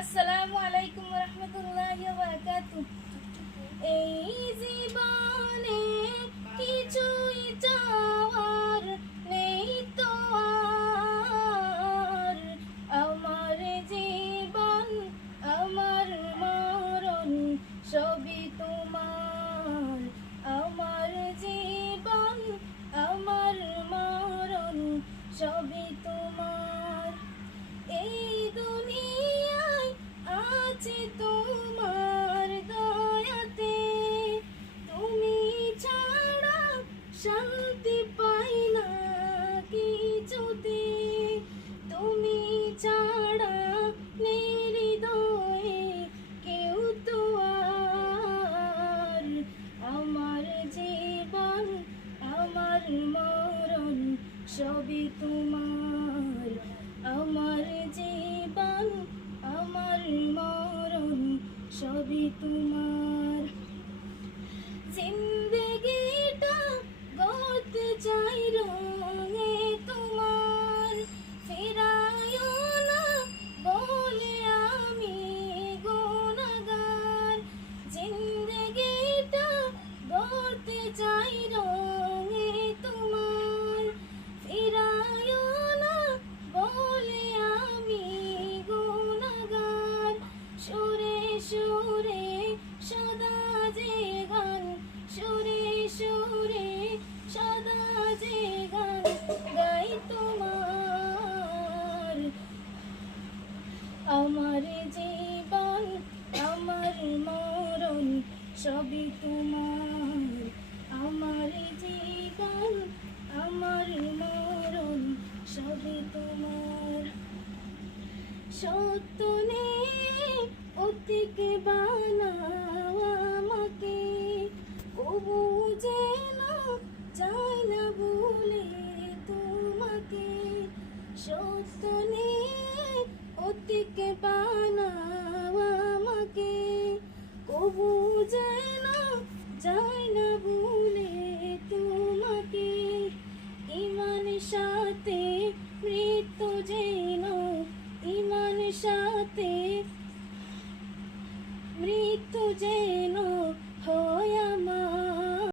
আসসালামু আলাইকুম ওয়া রাহমাতুল্লাহি ওয়া বারাকাতুহু। এই জীবনে কিছুই চাওয়ার নেই তো আর। আমার জীবন আমার মরণ সবই তোমার। আমার জীবন আমার মরণ সবই তোমার। এই দুনিয়ায় আছে তোমার দয়াতে, তুমি ছাড়া শান্তি পাই না কিছুতে। তুমি ছাড়া নির্দয়ে কেউ তো আর। আমার জীবন আমার মরণ সবই তোমার। আমার জীবন আমার মরণ সবই তোমার। জিন্দেগিটা গড়তে চাই রঙে তোমার। ফিরায়ও না বলে আমি গুনাহগার। জিন্দেগিটা গড়তে চাই রঙে তোমার। ফিরায়ও না বলে আমি গুনাহগার। সুরে সুরে সদা যে গান, সুরে সুরে সদা যে গান গাই তোমার। আমার জীবন আমার মরণ সবই তোমার। আমার জীবন আমার মরণ সবই তোমার। সত্য নেই অতিক বানাও আমাকে, কবু যেন